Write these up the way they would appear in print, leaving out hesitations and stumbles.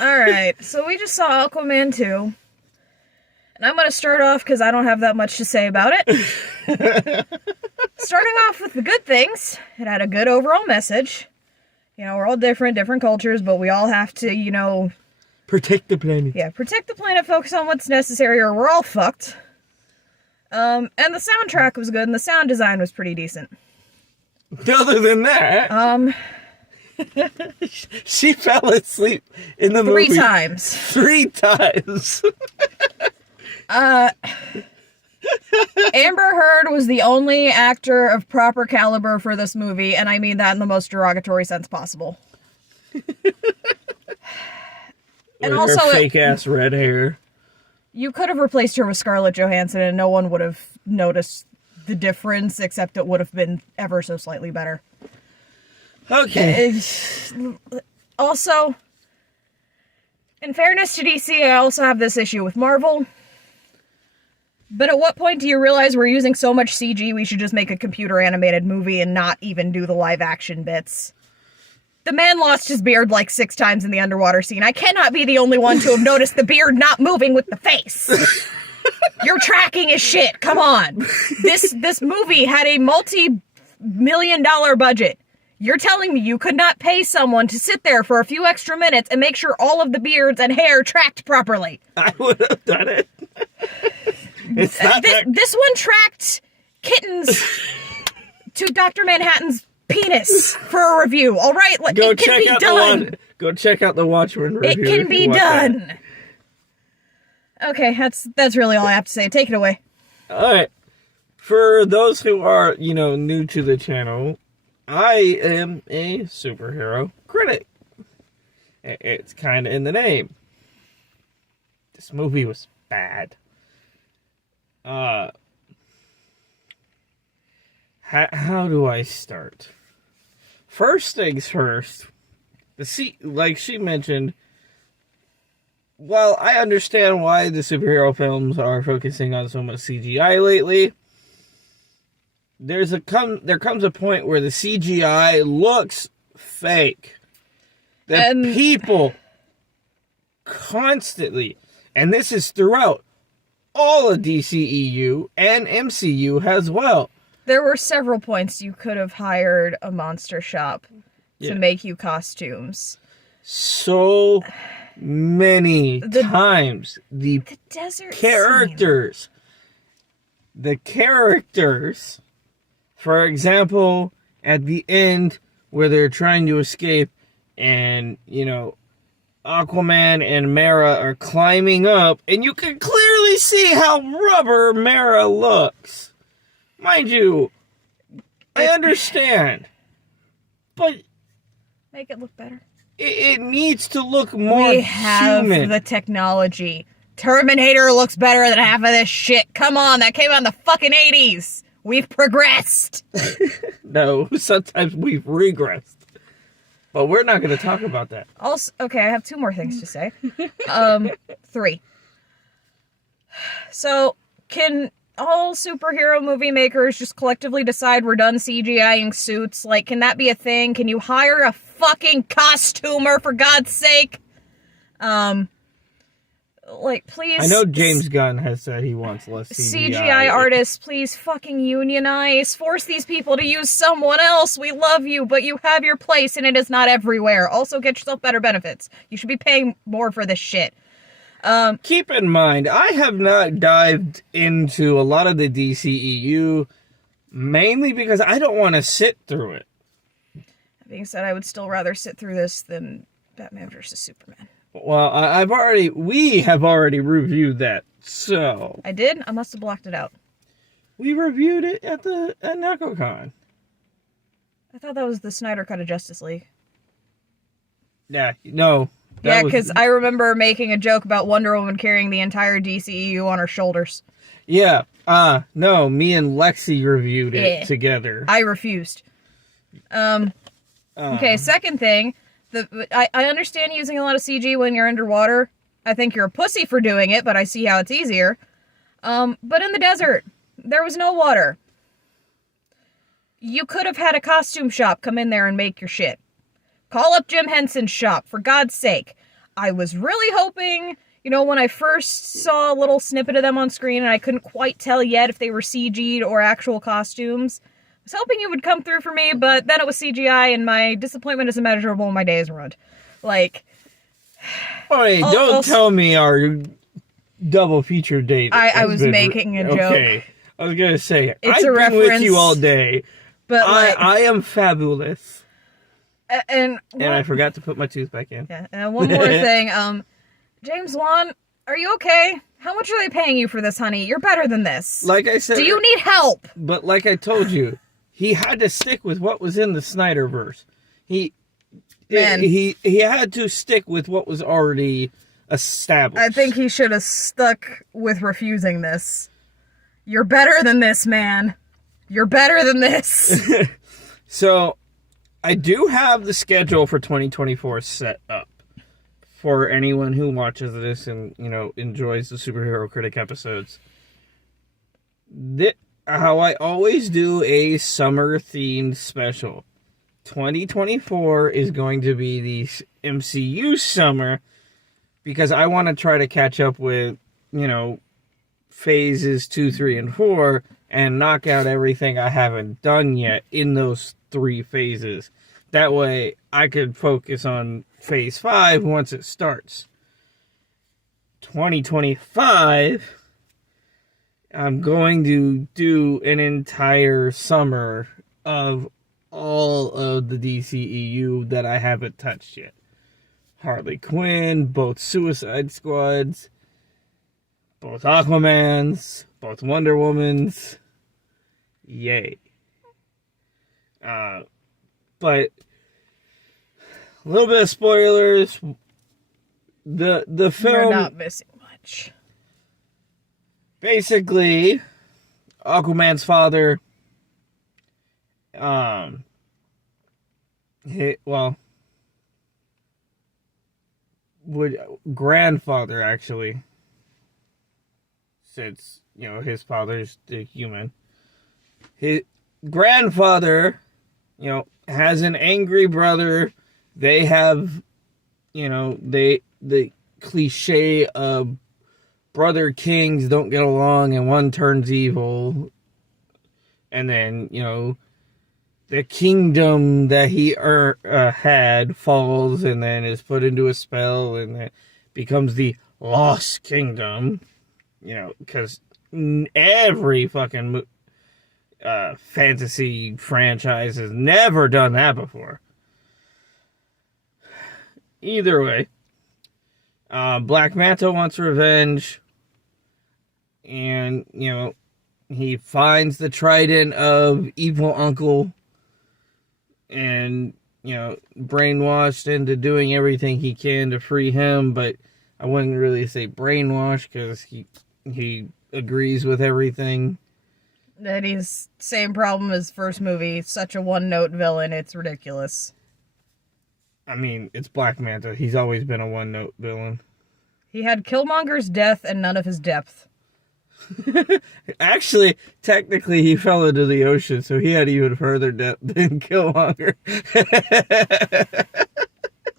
Alright, so we just saw Aquaman 2. And I'm going to start off because I don't have that much to say about it. Starting off with the good things, it had a good overall message. You know, we're all different cultures, but we all have to, you know... Protect the planet. Yeah, protect the planet, focus on what's necessary, or we're all fucked. And the soundtrack was good, and the sound design was pretty decent. Other than that... she fell asleep in the movie... 3 times. 3 times. Amber Heard was the only actor of proper caliber for this movie, and I mean that in the most derogatory sense possible. And with also, her fake-ass red hair. You could have replaced her with Scarlett Johansson, and no one would have noticed the difference, except it would have been ever so slightly better. Okay. Also, in fairness to DC, I also have this issue with Marvel. But at what point do you realize we're using so much CG we should just make a computer-animated movie and not even do the live-action bits? The man lost his beard like 6 times in the underwater scene. I cannot be the only one to have noticed the beard not moving with the face. You're tracking his shit. Come on. This movie had a multi-million-dollar budget. You're telling me you could not pay someone to sit there for a few extra minutes and make sure all of the beards and hair tracked properly? I would have done it. It's not this one tracked kittens to Dr. Manhattan's penis for a review. All right, it can be done. Go check out the Watchmen review. It can be done. Okay, that's really all I have to say. Take it away. All right. For those who are, new to the channel, I am a superhero critic. It's kind of in the name. This movie was bad. How do I start? First things first, like she mentioned, while I understand why the superhero films are focusing on so much CGI lately, there comes a point where the CGI looks fake. People constantly, and this is throughout all of DCEU and MCU as well. There were several points you could have hired a monster shop to make you costumes. So many times. The desert characters. Scene. The characters, for example, at the end where they're trying to escape and, Aquaman and Mera are climbing up, and you can clearly see how rubber Mera looks. Mind you, I understand, but... Make it look better. It needs to look more human. We have the technology. Terminator looks better than half of this shit. Come on, that came out in the fucking 80s. We've progressed. No, sometimes we've regressed. But we're not going to talk about that. Also, okay, I have 2 more things to say. 3. So, can all superhero movie makers just collectively decide we're done CGI-ing suits? Like, can that be a thing? Can you hire a fucking costumer, for God's sake? Please... I know James Gunn has said he wants less CGI. CGI artists, please fucking unionize. Force these people to use someone else. We love you, but you have your place, and it is not everywhere. Also, get yourself better benefits. You should be paying more for this shit. Keep in mind, I have not dived into a lot of the DCEU, mainly because I don't want to sit through it. That being said, I would still rather sit through this than Batman vs. Superman. Well, we have already reviewed that, so... I did? I must have blocked it out. We reviewed it at NACOCon. I thought that was the Snyder Cut of Justice League. Yeah, no. Yeah, because I remember making a joke about Wonder Woman carrying the entire DCEU on her shoulders. Yeah, no, me and Lexi reviewed it together. I refused. Okay, second thing... I understand using a lot of CG when you're underwater. I think you're a pussy for doing it, but I see how it's easier. But in the desert, there was no water. You could have had a costume shop come in there and make your shit. Call up Jim Henson's shop, for God's sake. I was really hoping, when I first saw a little snippet of them on screen and I couldn't quite tell yet if they were CG'd or actual costumes, I was hoping it would come through for me, but then it was CGI and my disappointment is immeasurable and my day is ruined. Like... Hey, don't tell me our double feature date. I was making a joke. Okay. I was going to say, It's I've a been reference, with you all day. But I am fabulous. And I forgot to put my tooth back in. Yeah, and one more thing. James Wan, are you okay? How much are they paying you for this, honey? You're better than this. Like I said... Do you need help? But like I told you, he had to stick with what was in the Snyderverse. He had to stick with what was already established. I think he should have stuck with refusing this. You're better than this, man. You're better than this. So, I do have the schedule for 2024 set up for anyone who watches this and, enjoys the Superhero Critic episodes. How I always do a summer-themed special. 2024 is going to be the MCU summer because I want to try to catch up with, phases 2, 3, and 4 and knock out everything I haven't done yet in those 3 phases. That way I could focus on phase 5 once it starts. 2025, I'm going to do an entire summer of all of the DCEU that I haven't touched yet. Harley Quinn, both Suicide Squads, both Aquamans, both Wonder Womans. Yay. But a little bit of spoilers. The film... You're not missing much. Basically, Aquaman's father... grandfather, actually, since, his father's the human. His grandfather, has an angry brother. They have, the cliche of brother kings don't get along and one turns evil. And then, the kingdom that he had falls and then is put into a spell and it becomes the Lost Kingdom. Because every fucking fantasy franchise has never done that before. Either way, Black Manta wants revenge. And, he finds the trident of evil uncle. And, brainwashed into doing everything he can to free him, but I wouldn't really say brainwashed because he agrees with everything. That he's same problem as first movie, such a one-note villain, it's ridiculous. I mean, it's Black Manta. He's always been a one-note villain. He had Killmonger's death and none of his depth. Actually, technically, he fell into the ocean, so he had even further depth than Killmonger.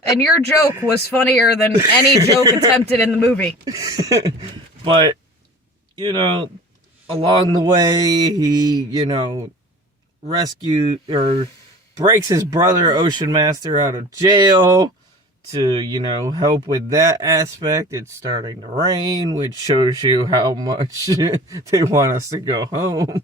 And your joke was funnier than any joke attempted in the movie. But, along the way, he, rescued or breaks his brother, Ocean Master, out of jail to, help with that aspect. It's starting to rain, which shows you how much they want us to go home.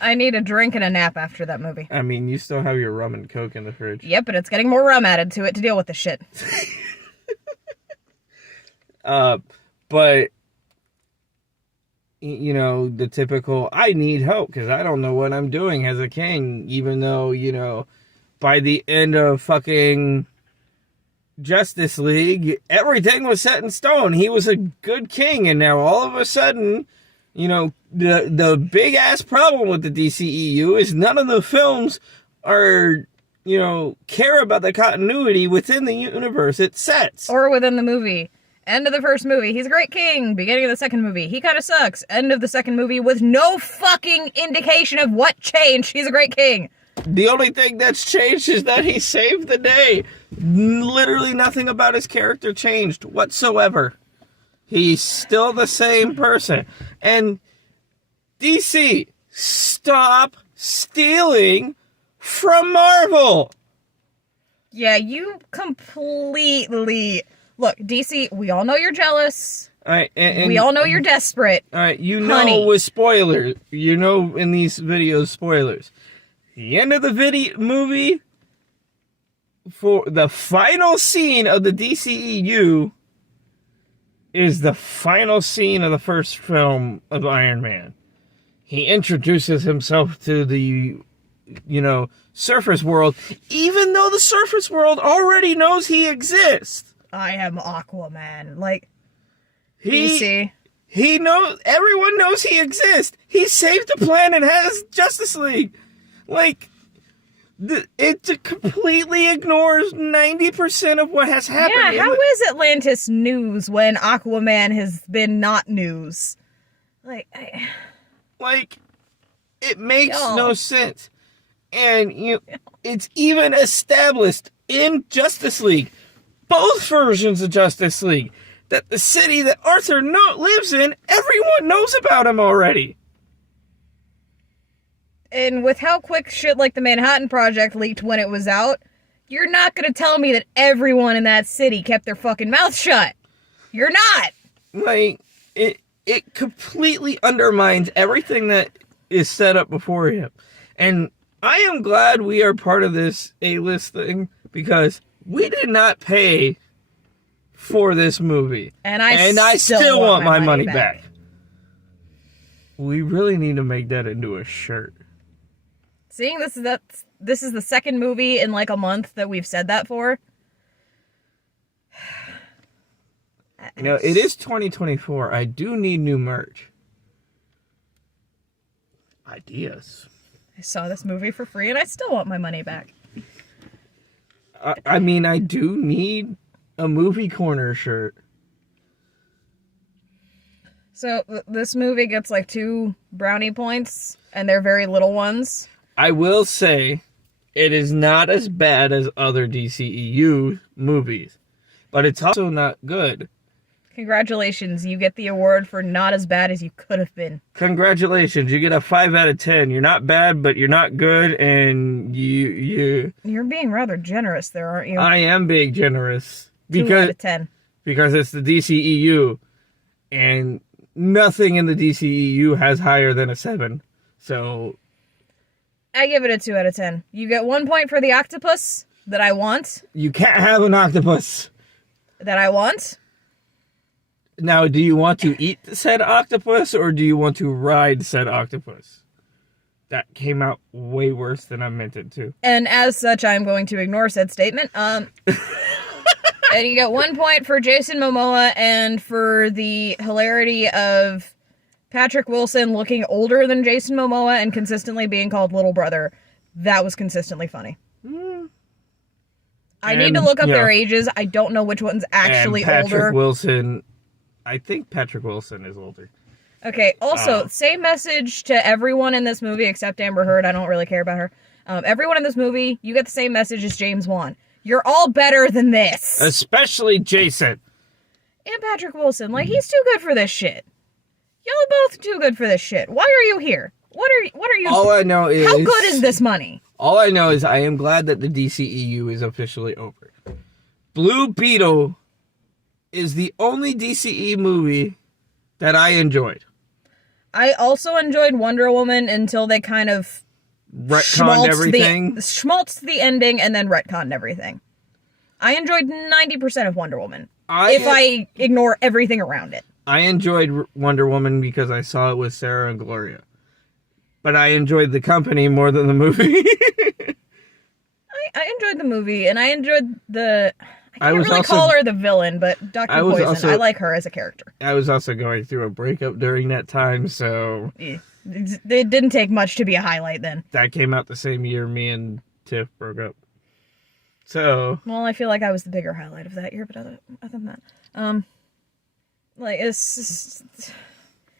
I need a drink and a nap after that movie. I mean, you still have your rum and coke in the fridge. Yep, but it's getting more rum added to it to deal with this shit. But, the typical, I need help because I don't know what I'm doing as a king, even though, by the end of fucking Justice League, everything was set in stone. He was a good king, and now all of a sudden, the big ass problem with the DCEU is none of the films are, care about the continuity within the universe it sets. Or within the movie. End of the first movie, he's a great king. Beginning of the second movie, he kind of sucks. End of the second movie with no fucking indication of what changed. He's a great king. The only thing that's changed is that he saved the day. Literally nothing about his character changed whatsoever. He's still the same person. And DC, stop stealing from Marvel. Yeah, you completely... Look, DC, we all know you're jealous. All right, and we all know you're desperate. All right, Honey. with spoilers, in these videos, spoilers. The end of the movie, for the final scene of the DCEU, is the final scene of the first film of Iron Man. He introduces himself to the, surface world, even though the surface world already knows he exists. I am Aquaman. Like, He DC. knows, everyone knows he exists. He saved the planet, has Justice League. Like, it completely ignores 90% of what has happened. Yeah, how is Atlantis news when Aquaman has been not news? Like, it makes no sense. And it's even established in Justice League, both versions of Justice League, that the city that Arthur lives in, everyone knows about him already. And with how quick shit like the Manhattan Project leaked when it was out, you're not gonna tell me that everyone in that city kept their fucking mouth shut. You're not! Like, it completely undermines everything that is set up before him. And I am glad we are part of this A-list thing, because we did not pay for this movie. And I still want my money back. We really need to make that into a shirt. Seeing this is the second movie in like a month that we've said that for. It is 2024. I do need new merch. Ideas. I saw this movie for free and I still want my money back. I do need a movie corner shirt. So this movie gets like 2 brownie points and they're very little ones. I will say it is not as bad as other DCEU movies, but it's also not good. Congratulations, you get the award for not as bad as you could have been. Congratulations, you get a 5 out of 10. You're not bad, but you're not good, and You're being rather generous there, aren't you? I am being generous. 2 out of 10. Because it's the DCEU, and nothing in the DCEU has higher than a 7. So I give it a 2 out of 10. You get 1 point for the octopus that I want. You can't have an octopus. That I want. Now, do you want to eat said octopus, or do you want to ride said octopus? That came out way worse than I meant it to. And as such, I'm going to ignore said statement. And you get 1 point for Jason Momoa and for the hilarity of Patrick Wilson looking older than Jason Momoa and consistently being called little brother. That was consistently funny. I need to look up their ages. I don't know which one's actually and Patrick older. Wilson, I think Patrick Wilson is older. Okay, also, same message to everyone in this movie except Amber Heard. I don't really care about her. Everyone in this movie, you get the same message as James Wan. You're all better than this. Especially Jason. And Patrick Wilson. Like, he's too good for this shit. Y'all are both too good for this shit. Why are you here? What are you... All I know is... How good is this money? All I know is I am glad that the DCEU is officially over. Blue Beetle is the only DCE movie that I enjoyed. I also enjoyed Wonder Woman until they kind of... retconned everything. Schmaltzed the ending and then retconned everything. I enjoyed 90% of Wonder Woman. If I ignore everything around it. I enjoyed Wonder Woman because I saw it with Sarah and Gloria. But I enjoyed the company more than the movie. I enjoyed the movie, and I enjoyed the... I can't really also call her the villain, but Dr. Poison, I like her as a character. I was also going through a breakup during that time, so... It didn't take much to be a highlight then. That came out the same year me and Tiff broke up. So... Well, I feel like I was the bigger highlight of that year, but other than that...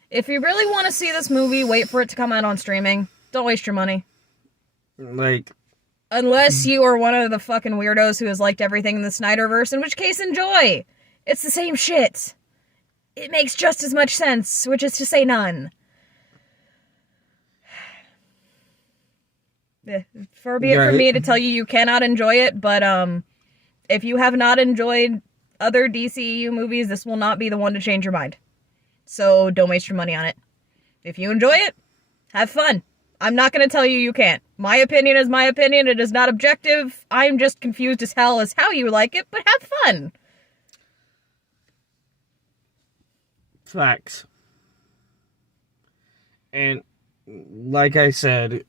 if you really want to see this movie, wait for it to come out on streaming. Don't waste your money. Like, unless you are one of the fucking weirdos who has liked everything in the Snyderverse, in which case enjoy. It's the same shit. It makes just as much sense, which is to say none. Far be it from me to tell you cannot enjoy it, but if you have not enjoyed other DCEU movies, this will not be the one to change your mind. So don't waste your money on it. If you enjoy it, have fun. I'm not going to tell you can't. My opinion is my opinion. It is not objective. I'm just confused as hell as how you like it, but have fun. Facts. And like I said,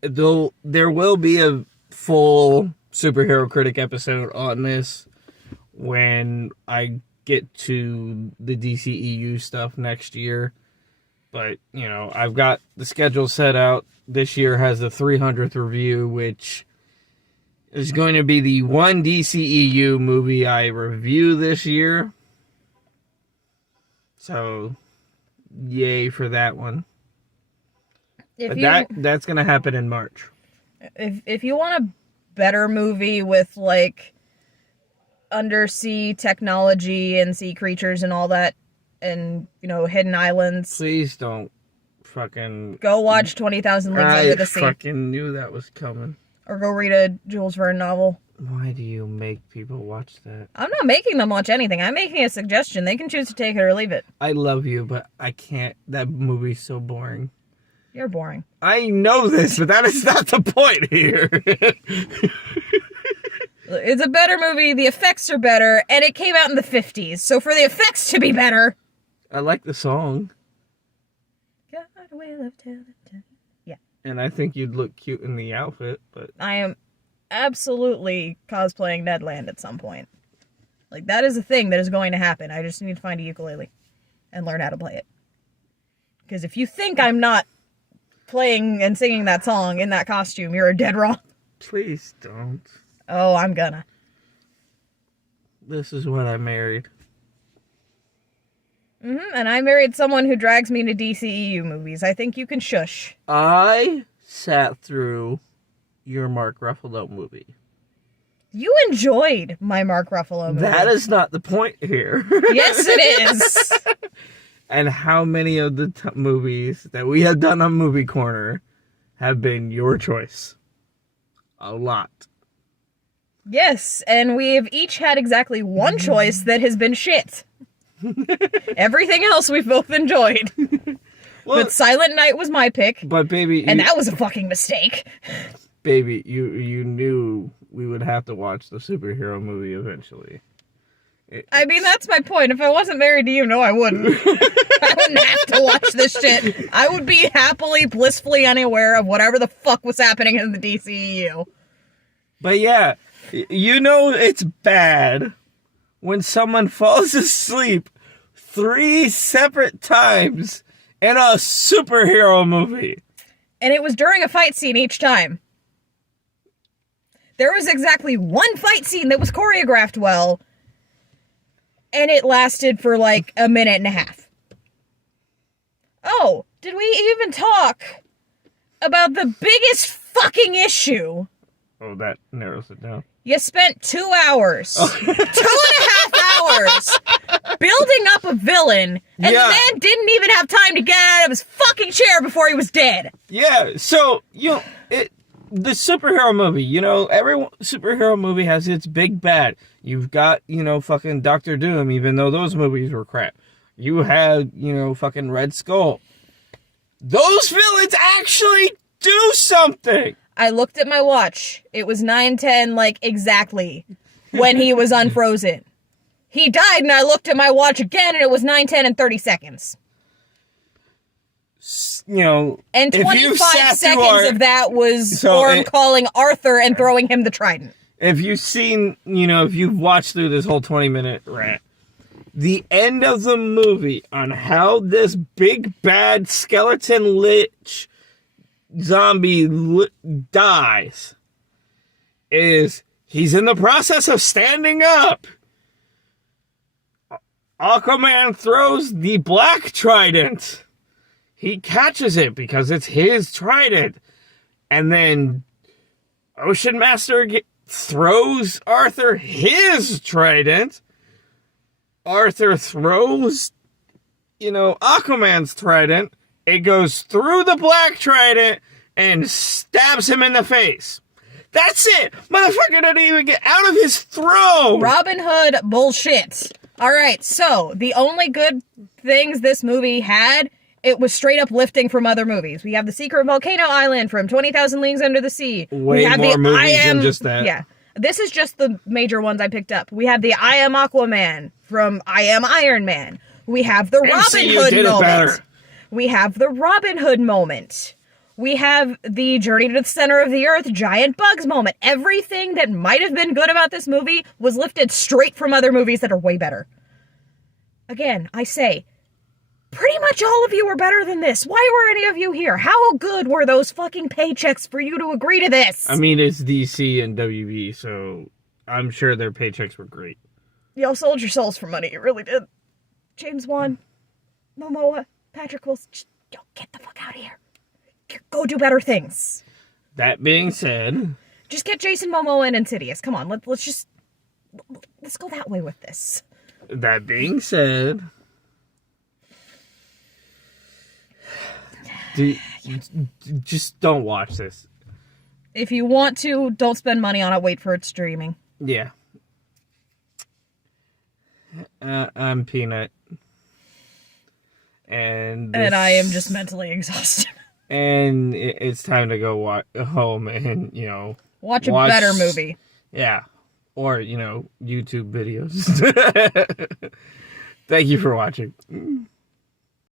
there will be a full superhero critic episode on this when I get to the DCEU stuff next year. But, you know, I've got the schedule set out. This year has the 300th review, which is going to be the one DCEU movie I review this year. So, yay for that one. That's going to happen in March. If you want a better movie with, like, undersea technology and sea creatures and all that, and, you know, hidden islands. Please don't fucking... Go watch 20,000 Leagues Under the Sea. I fucking knew that was coming. Or go read a Jules Verne novel. Why do you make people watch that? I'm not making them watch anything. I'm making a suggestion. They can choose to take it or leave it. I love you, but I can't. That movie's so boring. You're boring. I know this, but that is not the point here. It's a better movie, the effects are better, and it came out in the 50s, so for the effects to be better... I like the song. God will tell it. Yeah. And I think you'd look cute in the outfit, but... I am absolutely cosplaying Ned Land at some point. Like, that is a thing that is going to happen. I just need to find a ukulele and learn how to play it. Because if you think I'm not playing and singing that song in that costume, you're dead wrong. Please don't. Oh, I'm gonna. This is what I married. And I married someone who drags me to DCEU movies. I think you can shush. I sat through your Mark Ruffalo movie. You enjoyed my Mark Ruffalo movie. That is not the point here. Yes, it is. And how many of the movies that we have done on Movie Corner have been your choice? A lot. Yes, and we've each had exactly one choice that has been shit. Everything else we've both enjoyed. Well, but Silent Night was my pick. But baby... And that was a fucking mistake. Baby, you knew we would have to watch the superhero movie eventually. I mean, that's my point. If I wasn't married to you, no, I wouldn't. I wouldn't have to watch this shit. I would be happily, blissfully unaware of whatever the fuck was happening in the DCEU. But yeah, you know it's bad when someone falls asleep 3 separate times in a superhero movie. And it was during a fight scene each time. There was exactly one fight scene that was choreographed well, and it lasted for like a minute and a half. Oh, did we even talk about the biggest fucking issue? Oh, that narrows it down. You spent 2 hours, 2.5 hours, building up a villain, and the man didn't even have time to get out of his fucking chair before he was dead. Yeah, so, the superhero movie, every superhero movie has its big bad. You've got, fucking Dr. Doom, even though those movies were crap. You had, fucking Red Skull. Those villains actually do something! I looked at my watch. It was 9:10, like, exactly, when he was unfrozen. He died, and I looked at my watch again, and it was 9:10 and 30 seconds. And 25 seconds of that was Orm calling Arthur and throwing him the trident. If you've seen, if you've watched through this whole 20-minute rant, the end of the movie on how this big bad skeleton lich zombie dies is he's in the process of standing up. Aquaman throws the black trident. He catches it because it's his trident. And then Ocean Master throws Arthur his trident. Arthur throws, Aquaman's trident. It goes through the black trident and stabs him in the face. That's it! Motherfucker didn't even get out of his throne! Robin Hood bullshit. Alright, so, the only good things this movie had, it was straight up lifting from other movies. We have The Secret Volcano Island from 20,000 Leagues Under the Sea. Way we have more movies than just that. Yeah. This is just the major ones I picked up. We have the I Am Aquaman from I Am Iron Man. We have the Robin Hood moment. We have the Robin Hood moment. We have the Journey to the Center of the Earth giant bugs moment. Everything that might have been good about this movie was lifted straight from other movies that are way better. Again, I say, pretty much all of you are better than this. Why were any of you here? How good were those fucking paychecks for you to agree to this? I mean, it's DC and WB, so I'm sure their paychecks were great. Y'all sold your souls for money. You really did. James Wan, Momoa, Patrick Wilson, just get the fuck out of here. Go do better things. That being said, just get Jason Momoa and Insidious. Come on, let's go that way with this. That being said, just don't watch this. If you want to, don't spend money on it. Wait for it streaming. Yeah. I'm Peanut. And I am just mentally exhausted. And it's time to go home and, watch a better movie. Yeah. Or, YouTube videos. Thank you for watching.